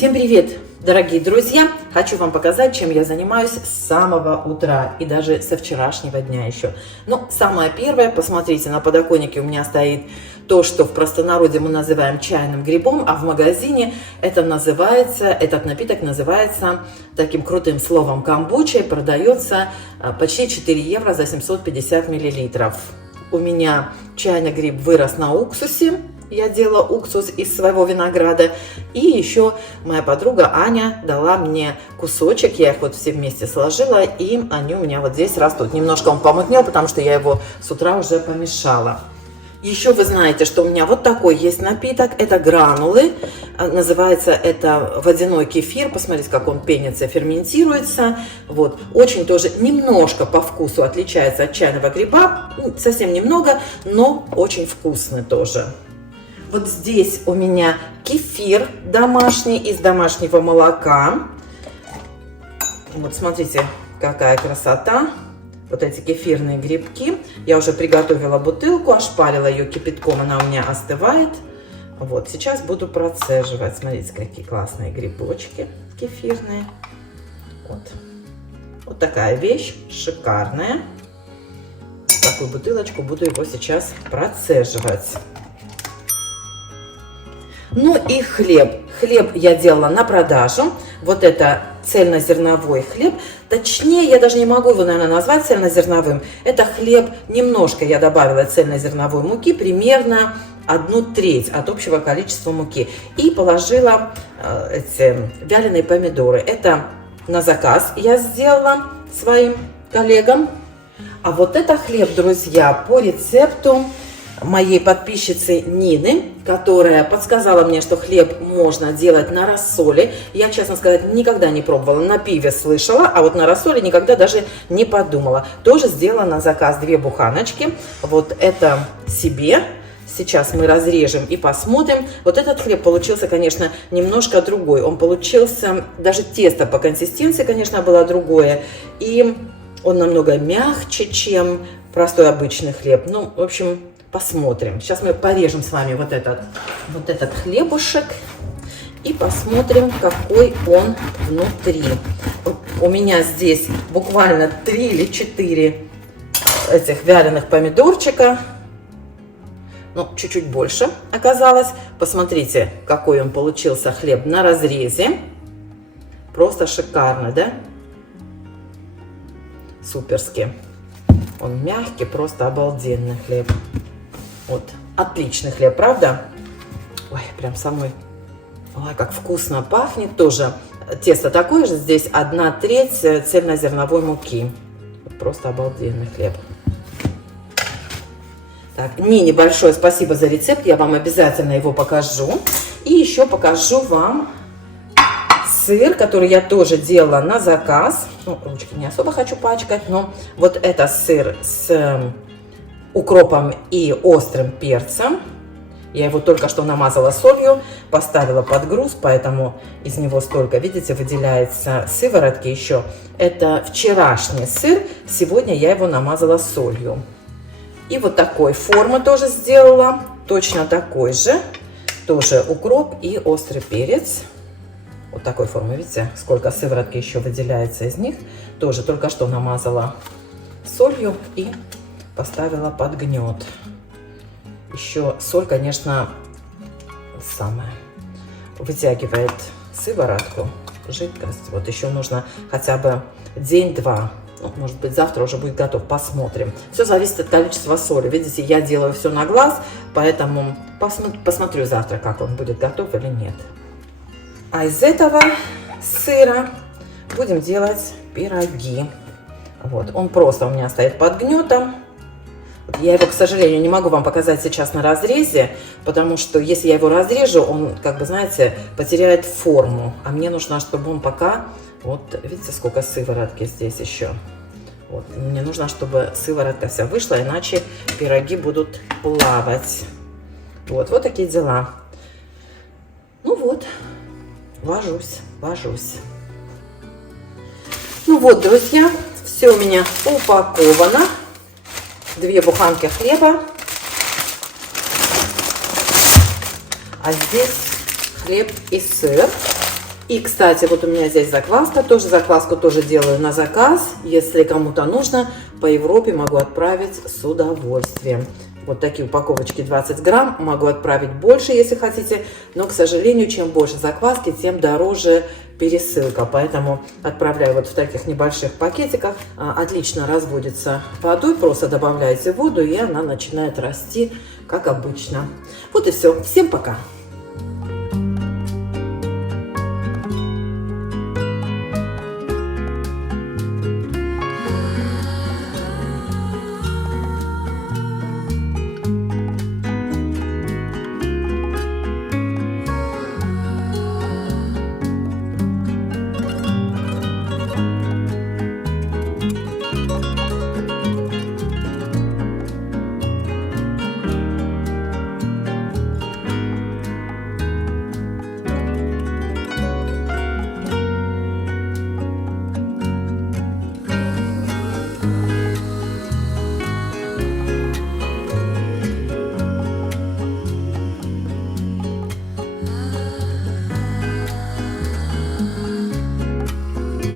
Всем привет, дорогие друзья! Хочу вам показать, чем я занимаюсь с самого утра и даже со вчерашнего дня еще. Ну, самое первое, посмотрите, на подоконнике у меня стоит то, что в простонародье мы называем чайным грибом, а в магазине этот напиток называется таким крутым словом камбуча, продается почти 4 евро за 750 миллилитров. У меня чайный гриб вырос на уксусе. Я делала уксус из своего винограда. И еще моя подруга Аня дала мне кусочек. Я их вот все вместе сложила. И они у меня вот здесь растут. Немножко он помутнел, потому что я его с утра уже помешала. Еще вы знаете, что у меня вот такой есть напиток. Это гранулы. Называется это водяной кефир. Посмотрите, как он пенится, ферментируется. Вот. Очень тоже немножко по вкусу отличается от чайного гриба. Совсем немного, но очень вкусный тоже. Вот здесь у меня кефир домашний, из домашнего молока. Вот смотрите, какая красота. Вот эти кефирные грибки. Я уже приготовила бутылку, ошпарила ее кипятком, она у меня остывает. Вот, сейчас буду процеживать. Смотрите, какие классные грибочки кефирные. Вот. Вот такая вещь, шикарная. В такую бутылочку буду его сейчас процеживать. Ну и хлеб. Хлеб я делала на продажу. Вот это цельнозерновой хлеб. Точнее, я даже не могу его, наверное, назвать цельнозерновым. Это хлеб, немножко я добавила цельнозерновой муки, примерно 1/3 от общего количества муки. И положила эти вяленые помидоры. Это на заказ я сделала своим коллегам. А вот это хлеб, друзья, по рецепту моей подписчицы Нины, которая подсказала мне, что хлеб можно делать на рассоле. Я, честно сказать, никогда не пробовала, на пиве слышала, а вот на рассоле никогда даже не подумала. Тоже сделала на заказ 2 буханочки. Вот это себе. Сейчас мы разрежем и посмотрим. Вот этот хлеб получился, конечно, немножко другой. Он получился, даже тесто по консистенции, конечно, было другое. И он намного мягче, чем простой обычный хлеб. Ну, в общем, посмотрим. Сейчас мы порежем с вами вот этот хлебушек и посмотрим, какой он внутри. У меня здесь буквально 3 или 4 этих вяленых помидорчика. Ну, чуть-чуть больше оказалось. Посмотрите, какой он получился хлеб на разрезе. Просто шикарно, да? Суперски. Он мягкий, просто обалденный хлеб. Вот, отличный хлеб, правда? Ой, прям самой, ой, как вкусно пахнет. Тоже тесто такое же, здесь 1/3 цельнозерновой муки. Просто обалденный хлеб. Так, Нине большое спасибо за рецепт, я вам обязательно его покажу. И еще покажу вам сыр, который я тоже делала на заказ. Ну, ручки не особо хочу пачкать, но вот это сыр с укропом и острым перцем. Я его только что намазала солью, поставила под груз, поэтому из него столько, видите, выделяется сыворотки еще. Это вчерашний сыр, сегодня я его намазала солью. И вот такой формы тоже сделала, точно такой же, тоже укроп и острый перец. Вот такой формы, видите, сколько сыворотки еще выделяется из них. Тоже только что намазала солью и поставила под гнет. Еще соль, конечно, вытягивает сыворотку, жидкость. Вот еще нужно хотя бы день-два. Ну, может быть, завтра уже будет готов. Посмотрим. Все зависит от количества соли. Видите, я делаю все на глаз, поэтому посмотрю завтра, как он будет готов или нет. А из этого сыра будем делать пироги. Вот, он просто у меня стоит под гнетом. Я его, к сожалению, не могу вам показать сейчас на разрезе, потому что если я его разрежу, он, как бы, знаете, потеряет форму. А мне нужно, чтобы он пока... Вот, видите, сколько сыворотки здесь еще. Вот, мне нужно, чтобы сыворотка вся вышла, иначе пироги будут плавать. Вот такие дела. Ну вот, вожусь. Ну вот, друзья, все у меня упаковано. 2 буханки хлеба. А здесь хлеб и сыр. И, кстати, вот у меня здесь закваска, тоже закваску тоже делаю на заказ. Если кому-то нужно, по Европе могу отправить с удовольствием. Вот такие упаковочки 20 грамм, могу отправить больше, если хотите, но, к сожалению, чем больше закваски, тем дороже пересылка, поэтому отправляю вот в таких небольших пакетиках. Отлично разводится водой, просто добавляете воду, и она начинает расти, как обычно. Вот и все. Всем пока!